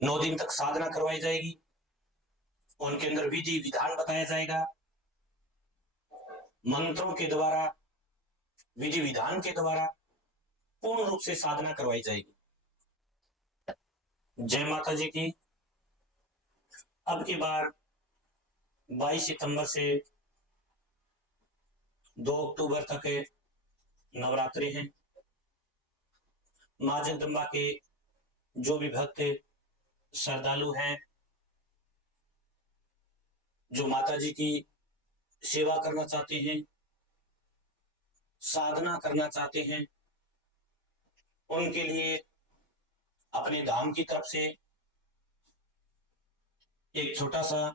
9 दिन तक साधना करवाई जाएगी। उनके अंदर विधि विधान बताया जाएगा, मंत्रों के द्वारा, विधि विधान के द्वारा पूर्ण रूप से साधना करवाई जाएगी। जय माता जी की। अब की बार 22 सितंबर से 2 अक्टूबर तक नवरात्रि हैं। मां जगदम्बा के जो भी भक्त श्रद्धालु हैं, जो माता जी की सेवा करना चाहते हैं, साधना करना चाहते हैं, उनके लिए अपने धाम की तरफ से एक छोटा सा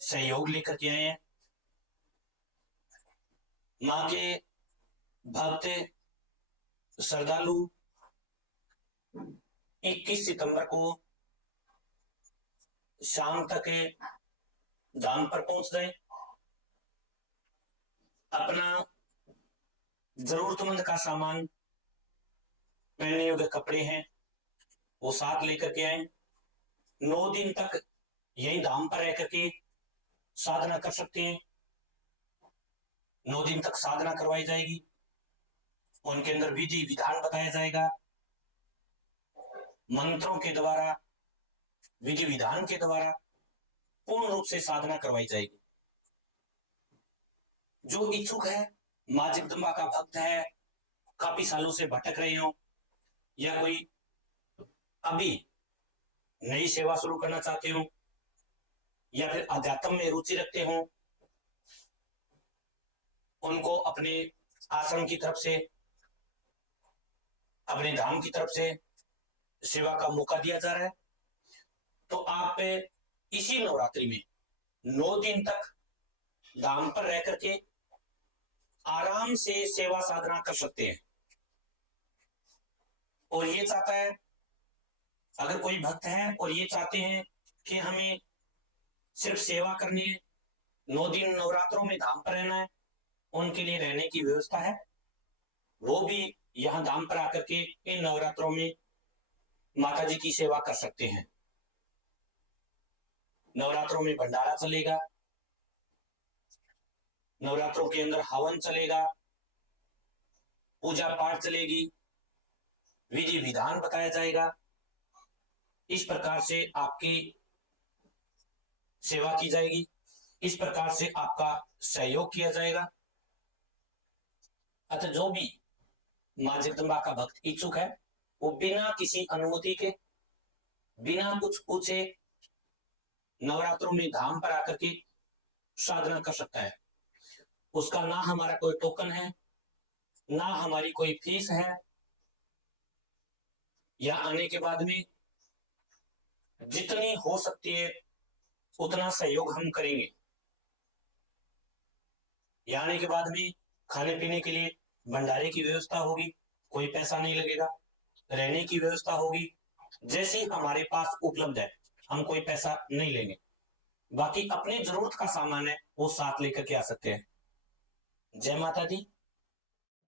सहयोग लेकर के आए हैं। मां के भक्त श्रद्धालु 21 सितंबर को शाम तक धाम पर पहुंच गए। अपना जरूरतमंद का सामान, पहनने योग्य कपड़े हैं, वो साथ लेकर के आए। 9 दिन तक यही धाम पर रह करके साधना कर सकते हैं। 9 दिन तक साधना करवाई जाएगी। उनके अंदर विधि विधान बताया जाएगा, मंत्रों के द्वारा, विधि विधान के द्वारा पूर्ण रूप से साधना करवाई जाएगी। जो इच्छुक है, मां जगदम्बा का भक्त है, काफी सालों से भटक रहे हो, या कोई अभी नई सेवा शुरू करना चाहते हो, या फिर अध्यात्म में रुचि रखते हो, उनको अपने आश्रम की तरफ से, अपने धाम की तरफ से सेवा का मौका दिया जा रहा है। तो आप इसी नवरात्रि में 9 दिन तक धाम पर रह करके आराम से सेवा साधना कर सकते हैं। और ये चाहता है, अगर कोई भक्त है और ये चाहते हैं कि हमें सिर्फ सेवा करनी है, 9 दिन नवरात्रों में धाम पर रहना है, उनके लिए रहने की व्यवस्था है। वो भी यहां धाम पर आकर के इन नवरात्रों में माता जी की सेवा कर सकते हैं। नवरात्रों में भंडारा चलेगा, नवरात्रों के अंदर हवन चलेगा, पूजा पाठ चलेगी, विधि विधान बताया जाएगा। इस प्रकार से आपकी सेवा की जाएगी, इस प्रकार से आपका सहयोग किया जाएगा। अतः जो भी मां जगदम्बा का भक्त इच्छुक है, वो बिना किसी अनुमति के, बिना कुछ पूछे नवरात्रों में धाम पर आकर के साधना कर सकता है। उसका ना हमारा कोई टोकन है, ना हमारी कोई फीस है, या आने के बाद में जितनी हो सकती है उतना सहयोग हम करेंगे। यहाँ आने के बाद में खाने पीने के लिए भंडारे की व्यवस्था होगी, कोई पैसा नहीं लगेगा। रहने की व्यवस्था होगी, जैसे हमारे पास उपलब्ध है, हम कोई पैसा नहीं लेंगे। बाकी अपनी जरूरत का सामान है वो साथ लेकर के आ सकते हैं। जय माता दी।